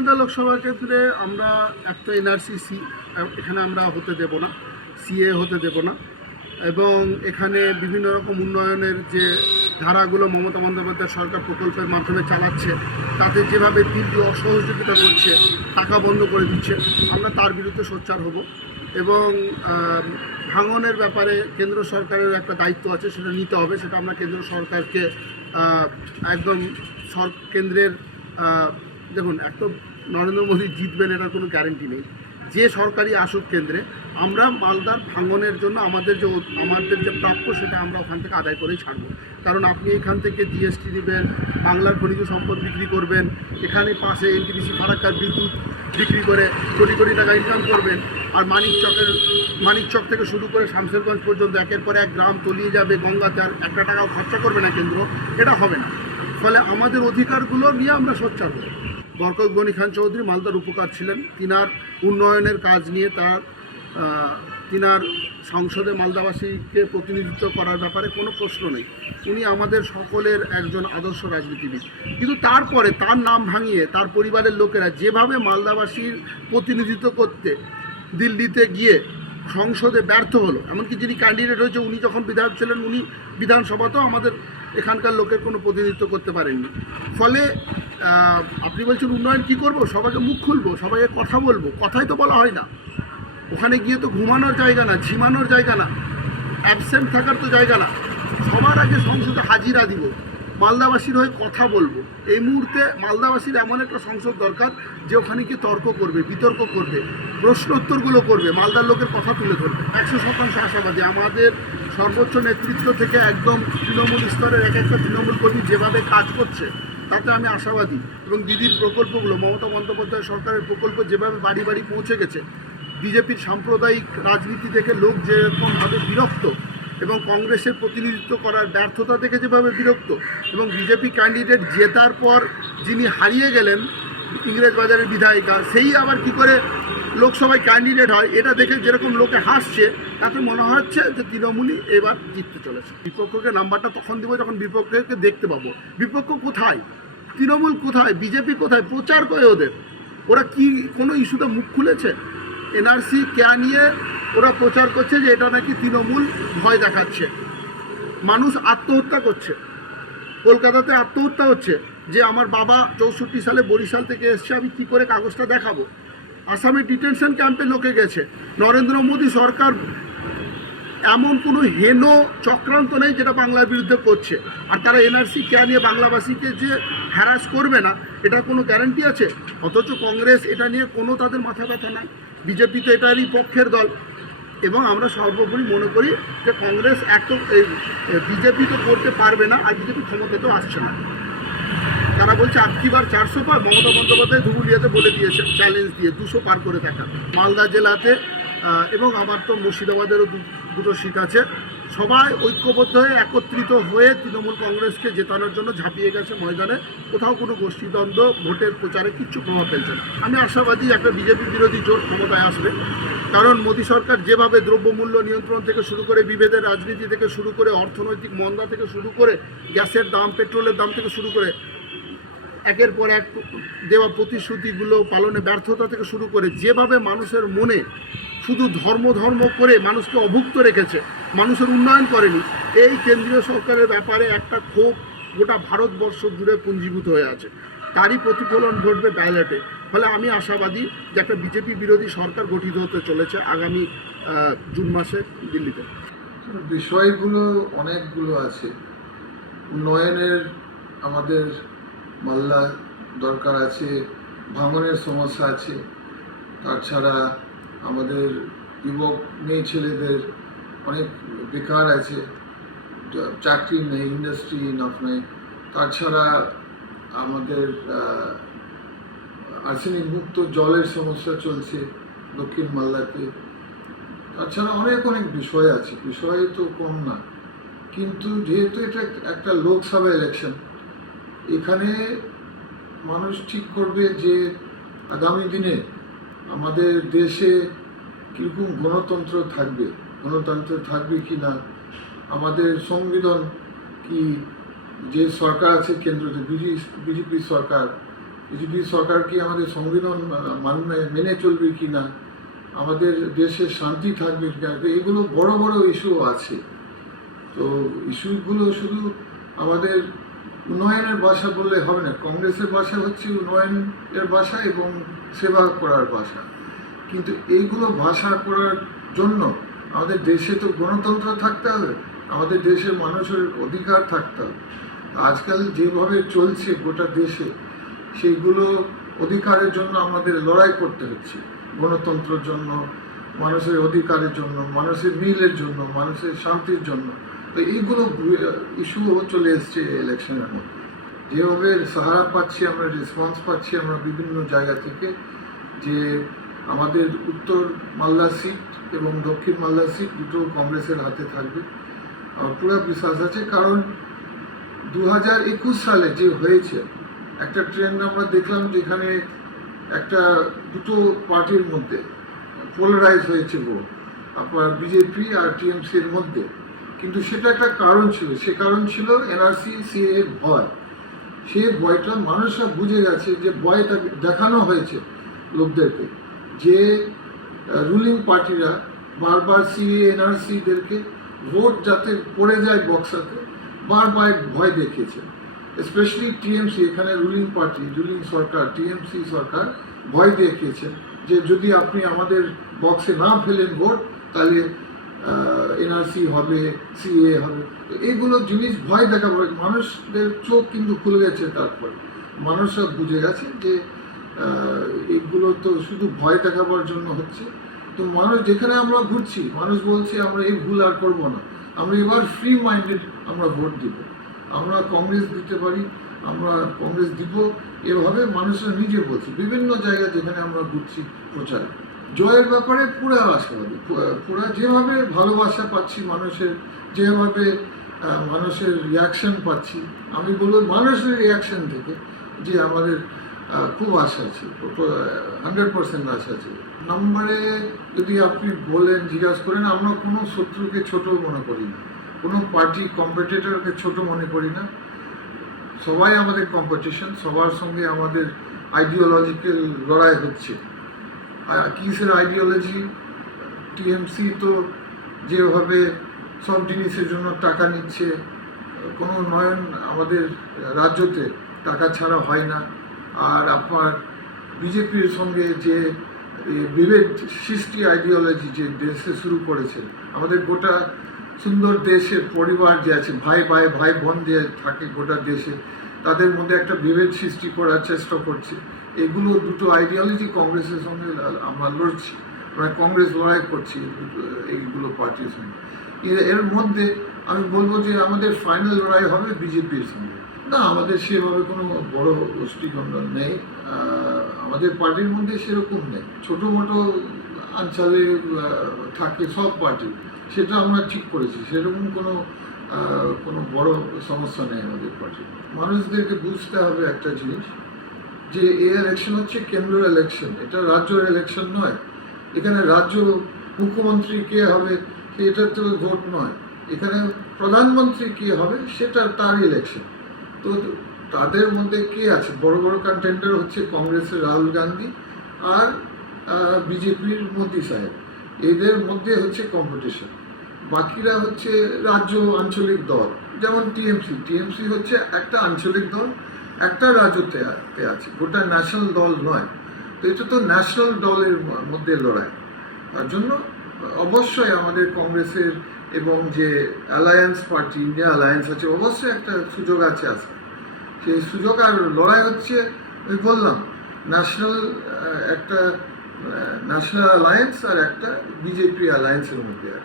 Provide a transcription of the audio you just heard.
মালদা লোকসভা ক্ষেত্রে আমরা একটা এনআরসি এখানে আমরা হতে দেব না, সিএ হতে দেব না, এবং এখানে বিভিন্ন রকম উন্নয়নের যে ধারাগুলো মমতা বন্দ্যোপাধ্যায় সরকার প্রকল্পের মাধ্যমে চালাচ্ছে, তাতে যেভাবে দিল্লি অসহযোগিতা করছে, টাকা বন্ধ করে দিচ্ছে, আমরা তার বিরুদ্ধে সোচ্চার হব। এবং ভাঙনের ব্যাপারে কেন্দ্র সরকারের একটা দায়িত্ব আছে, সেটা নিতে হবে। সেটা আমরা কেন্দ্র সরকারকে একদম কেন্দ্রের দেখুন, একটা নরেন্দ্র মোদী জিতবেন এটার কোনো গ্যারেন্টি নেই। যে সরকারি আসুক কেন্দ্রে, আমরা মালদার ভাঙনের জন্য আমাদের যে প্রাপ্য সেটা আমরা ওখান থেকে আদায় করেই ছাড়ব। কারণ আপনি এখান থেকে জিএসটি নেবেন, বাংলার খনিজ সম্পদ বিক্রি করবেন, এখানে পাশে এনটিপিসি ফারাক্কার বিদ্যুৎ বিক্রি করে কোটি কোটি টাকা ইনকাম করবেন, আর মানিকচক থেকে শুরু করে শামশেরগঞ্জ পর্যন্ত একের পর এক গ্রাম তলিয়ে যাবে গঙ্গাতে, আর একটা টাকাও খরচা করবে না কেন্দ্র। এটা হবে না। ফলে আমাদের অধিকারগুলো নিয়ে আমরা সোচ্চার হব। বরকত গনি খান চৌধুরী মালদার উপকার ছিলেন। তিনার উন্নয়নের কাজ নিয়ে তিনার সংসদে মালদাবাসীকে প্রতিনিধিত্ব করার ব্যাপারে কোনো প্রশ্ন নেই। উনি আমাদের সকলের একজন আদর্শ রাজনীতিবিদ। কিন্তু তারপরে তার নাম ভাঙিয়ে তার পরিবারের লোকেরা যেভাবে মালদাবাসীর প্রতিনিধিত্ব করতে দিল্লিতে গিয়ে সংসদে ব্যর্থ হলো, এমনকি যিনি ক্যান্ডিডেট হয়েছে উনি যখন বিধায়ক ছিলেন, উনি বিধানসভাতেও আমাদের এখানকার লোকের কোনো প্রতিনিধিত্ব করতে পারেননি। ফলে আপনি বলছেন উন্নয়ন কী করবো, সবাইকে মুখ খুলবো, সবাইকে কথা বলবো, কথাই তো বলা হয় না। ওখানে গিয়ে তো ঘুমানোর জায়গা না, ঝিমানোর জায়গা না, অ্যাবসেন্ট থাকার তো জায়গা না। সবার আগে সংসদে হাজিরা দিব, মালদাবাসীর হয়ে কথা বলবো। এই মুহূর্তে মালদাবাসীর এমন একটা সংসদ দরকার যে ওখানে গিয়ে তর্ক করবে, বিতর্ক করবে, প্রশ্নোত্তরগুলো করবে, মালদার লোকের কথা তুলে ধরবে। 100% আশাবাদী। আমাদের সর্বোচ্চ নেতৃত্ব থেকে একদম তৃণমূল স্তরের এক একটা তৃণমূল কর্মী যেভাবে কাজ করছে, তাতে আমি আশাবাদী। এবং দিদির প্রকল্পগুলো, মমতা বন্দ্যোপাধ্যায় সরকারের প্রকল্প যেভাবে বাড়ি বাড়ি পৌঁছে গেছে, বিজেপির সাম্প্রদায়িক রাজনীতি থেকে লোক যেরকমভাবে বিরক্ত, এবং কংগ্রেসের প্রতিনিধিত্ব করার ব্যর্থতা থেকে যেভাবে বিরক্ত, এবং বিজেপি ক্যান্ডিডেট জেতার পর যিনি হারিয়ে গেলেন ইংরেজবাজারের বিধায়িকা, সেই আবার কি করে লোকসভায় ক্যান্ডিডেট হয়, এটা দেখে যেরকম লোকে হাসছে, তাতে মনে হচ্ছে যে তৃণমূলই এবার জিততে চলেছে। বিপক্ষকে নাম্বারটা তখন দিব যখন বিপক্ষকে দেখতে পাবো। বিপক্ষ কোথায়? তৃণমূল কোথায়? বিজেপি কোথায়? প্রচার করে ওদের, ওরা কি কোনো ইস্যুতে মুখ খুলেছে? এনআরসি কেয়া নিয়ে ওরা প্রচার করছে যে এটা নাকি তৃণমূল ভয় দেখাচ্ছে। মানুষ আত্মহত্যা করছে, কলকাতাতে আত্মহত্যা হচ্ছে, যে আমার বাবা 64 সালে বরিশাল থেকে এসছে, আমি কী করে কাগজটা দেখাবো। আসামে ডিটেনশন ক্যাম্পে লোকে গেছে। নরেন্দ্র মোদী সরকার এমন কোনো হেন চক্রান্ত নেই যেটা বাংলার বিরুদ্ধে করছে, আর তারা এনআরসি কেয়া নিয়ে বাংলাবাসীকে যে হ্যারাস করবে না, এটা কোনো গ্যারান্টি আছে? অথচ কংগ্রেস এটা নিয়ে কোনো তাদের মাথা ব্যথা নাই। বিজেপি তো এটারই পক্ষের দল। এবং আমরা সর্বোপরি মনে করি যে কংগ্রেস বিজেপি তো করতে পারবে না, আর বিজেপি ক্ষমতাতেও আসছে না। তারা বলছে আপকিবার 400 পার। মমতা বন্দ্যোপাধ্যায় ধুবুলিয়াতে বলে দিয়েছে, চ্যালেঞ্জ দিয়ে 200 পার করে দেখা। মালদা জেলাতে এবং আমার তো মুর্শিদাবাদেরও দুটো সিট আছে, সবাই ঐক্যবদ্ধ হয়ে একত্রিত হয়ে তৃণমূল কংগ্রেসকে জেতানোর জন্য ঝাঁপিয়ে গেছে ময়দানে। কোথাও কোনো গোষ্ঠীদ্বন্দ্ব ভোটের প্রচারে কিচ্ছু প্রভাব ফেলছে না। আমি আশাবাদী একটা বিজেপি বিরোধী জোট ক্ষমতায় আসবে। কারণ মোদী সরকার যেভাবে দ্রব্যমূল্য নিয়ন্ত্রণ থেকে শুরু করে, বিভেদের রাজনীতি থেকে শুরু করে, অর্থনৈতিক মন্দা থেকে শুরু করে, গ্যাসের দাম, পেট্রোলের দাম থেকে শুরু করে, একের পর এক দেওয়া প্রতিশ্রুতিগুলো পালনে ব্যর্থতা থেকে শুরু করে, যেভাবে মানুষের মনে শুধু ধর্ম করে মানুষকে অভুক্ত রেখেছে, মানুষের উন্নয়ন করেনি, এই কেন্দ্রীয় সরকারের ব্যাপারে একটা ক্ষোভ গোটা ভারতবর্ষ জুড়ে পুঞ্জীভূত হয়ে আছে। তারই প্রতিফলন ঘটবে ব্যালটে। ফলে আমি আশাবাদী যে একটা বিজেপি বিরোধী সরকার গঠিত হতে চলেছে আগামী জুন মাসে দিল্লিতে। বিষয়গুলো অনেকগুলো আছে। উন্নয়নের আমাদের মালদা দরকার আছে, ভাঙনের সমস্যা আছে, তাছাড়া আমাদের যুবক মেয়ে ছেলেদের অনেক বেকার আছে, চাকরি নেই, ইন্ডাস্ট্রি ইনাফ নেই। তাছাড়া আমাদের আর্সেনিক মুক্ত জলের সমস্যা চলছে দক্ষিণ মালদাতে। তাছাড়া অনেক বিষয় আছে, বিষয় তো কম না। কিন্তু যেহেতু এটা একটা লোকসভা ইলেকশন, এখানে মানুষ ঠিক করবে যে আগামী দিনে আমাদের দেশে কীরকম গণতন্ত্র থাকবে কি না, আমাদের সংবিধান কি, যে সরকার আছে কেন্দ্রতে বিজেপি সরকার, বিজেপি সরকার কি আমাদের সংবিধান মেনে চলবে কি না, আমাদের দেশে শান্তি থাকবে কি না, এগুলো বড় বড় ইস্যু আছে। তো ইস্যুগুলো শুধু আমাদের উন্নয়নের ভাষা বললে হবে না। কংগ্রেসের ভাষা হচ্ছে উন্নয়নের ভাষা এবং সেবা করার ভাষা, কিন্তু এইগুলো ভাষা করার জন্য আমাদের দেশে তো গণতন্ত্র থাকতে হবে, আমাদের দেশের মানুষের অধিকার থাকতে হবে। আজকাল যেভাবে চলছে গোটা দেশে, সেইগুলো অধিকারের জন্য আমাদের লড়াই করতে হচ্ছে, গণতন্ত্রের জন্য, মানুষের অধিকারের জন্য, মানুষের মিলের জন্য, মানুষের শান্তির জন্য। তো এইগুলো ইস্যু চলে এসছে ইলেকশনের মধ্যে। যেভাবে সাহারা পাচ্ছি আমরা, রেসপন্স পাচ্ছি আমরা বিভিন্ন জায়গা থেকে, যে আমাদের উত্তর মালদা সিট এবং দক্ষিণ মালদা সিট দুটো কংগ্রেসের হাতে থাকবে। আমার পুরো বিশ্বাস আছে, কারণ 2021 সালে যে হয়েছে একটা ট্রেন্ড আমরা দেখলাম, যেখানে একটা দুটো পার্টির মধ্যে পোলারাইজ হয়েছে ভোট, আপনার বিজেপি আর টিএমসি এর মধ্যে। কিন্তু সেটা একটা কারণ ছিল, সে কারণ ছিল এনআরসি সিএ এর ভয়। সেই ভয়টা মানুষরা বুঝে গেছে, যে ভয়টা দেখানো হয়েছে লোকদেরকে, যে রুলিং পার্টিরা বারবার সিএ এনআরসিদেরকে ভোট যাতে পড়ে যায় বক্সাতে, বারবার ভয় দেখিয়েছে। স্পেশালি টিএমসি, এখানে রুলিং পার্টি, রুলিং সরকার টিএমসি সরকার ভয় দেখিয়েছে যে যদি আপনি আমাদের বক্সে না ফেলেন ভোট, তাহলে এনআরসি হবে, সিএ হবে। এইগুলো জিনিস ভয় দেখাবো, মানুষদের চোখ কিন্তু খুলে গেছে। তারপর মানুষরা বুঝে গেছে যে এগুলো তো শুধু ভয় দেখাবার জন্য হচ্ছে। তো মানুষ, যেখানে আমরা ঘুরছি, মানুষ বলছে আমরা এই ভুল আর করবো না, আমরা এবার ফ্রি মাইন্ডেড আমরা ভোট দিব, আমরা কংগ্রেস দিতে পারি, আমরা কংগ্রেস দিব, এভাবে মানুষরা নিজে বলছে বিভিন্ন জায়গায় যেখানে আমরা ঘুরছি প্রচার। জয়ের ব্যাপারে পুরো আশাবাদী, পুরা যেভাবে ভালোবাসা পাচ্ছি মানুষের, যেভাবে মানুষের রিয়াকশন পাচ্ছি, আমি বলবো মানুষের রিয়াকশন থেকে যে আমাদের খুব আশা আছে, 100% আশা আছে। নম্বরে যদি আপনি বলেন, জিজ্ঞাসা করেন, আমরা কোনো শত্রুকে ছোট মনে করি না, কোনো পার্টি কম্পিটিটরকে ছোট মনে করি না। সবাই আমাদের কম্পিটিশন, সবার সঙ্গে আমাদের আইডিওলজিক্যাল লড়াই হচ্ছে। আর কিসের আইডিওলজি? টিএমসি তো যেভাবে সব জিনিসের জন্য টাকা নিচ্ছে, কোনো উন্নয়ন আমাদের রাজ্যতে টাকা ছাড়া হয় না। আর আপনার বিজেপির সঙ্গে যে বিভেদ সৃষ্টি আইডিওলজি যে দেশে শুরু করেছে, আমাদের গোটা সুন্দর দেশের পরিবার যে আছে, ভাই ভাই ভাই বোন যে থাকে গোটা দেশে, তাদের মধ্যে একটা বিভেদ সৃষ্টি করার চেষ্টা করছে। এগুলো দুটো আইডিওলজি কংগ্রেসের সঙ্গে আমরা লড়ছি, আমরা কংগ্রেস লড়াই করছি এইগুলো পার্টির সঙ্গে। এর মধ্যে আমি বলবো যে আমাদের ফাইনাল লড়াই হবে বিজেপির সঙ্গে। না, আমাদের সেভাবে কোনো বড় গোষ্ঠীদ্বন্দ্ব নেই, আমাদের পার্টির মধ্যে সেরকম নেই। ছোটো মোটো অঞ্চলে থাকে সব পার্টি, সেটা আমরা ঠিক করেছি, সেরকম কোনো বড় সমস্যা নেই আমাদের পার্টি। মানুষদেরকে বুঝতে হবে একটা জিনিস, যে এই ইলেকশন হচ্ছে কেন্দ্রীয় ইলেকশন, এটা রাজ্যের ইলেকশন নয়। এখানে রাজ্য মুখ্যমন্ত্রী কে হবে এটা তো ভোট নয়, এখানে প্রধানমন্ত্রী কে হবে সেটা তার ইলেকশন। তো তাদের মধ্যে কে আছে? বড় বড় কন্টেন্ডার হচ্ছে কংগ্রেসের রাহুল গান্ধী আর বিজেপির মোদি সাহেব, এদের মধ্যে হচ্ছে কম্পিটিশন। বাকিরা হচ্ছে রাজ্য আঞ্চলিক দল, যেমন টিএমসি হচ্ছে একটা আঞ্চলিক দল, একটা রাজ্যতে আছে, গোটা ন্যাশনাল দল নয়। তো এটা তো ন্যাশনাল দলের মধ্যে লড়াই। তার জন্য অবশ্যই আমাদের কংগ্রেসের এবং যে অ্যালায়েন্স পার্টি, ইন্ডিয়া অ্যালায়েন্স আছে, অবশ্যই একটা সুযোগ আছে আসা। সেই সুযোগ আর লড়াই হচ্ছে, আমি বললাম, একটা ন্যাশনাল অ্যালায়েন্স আর একটা বিজেপি অ্যালায়েন্সের মধ্যে আর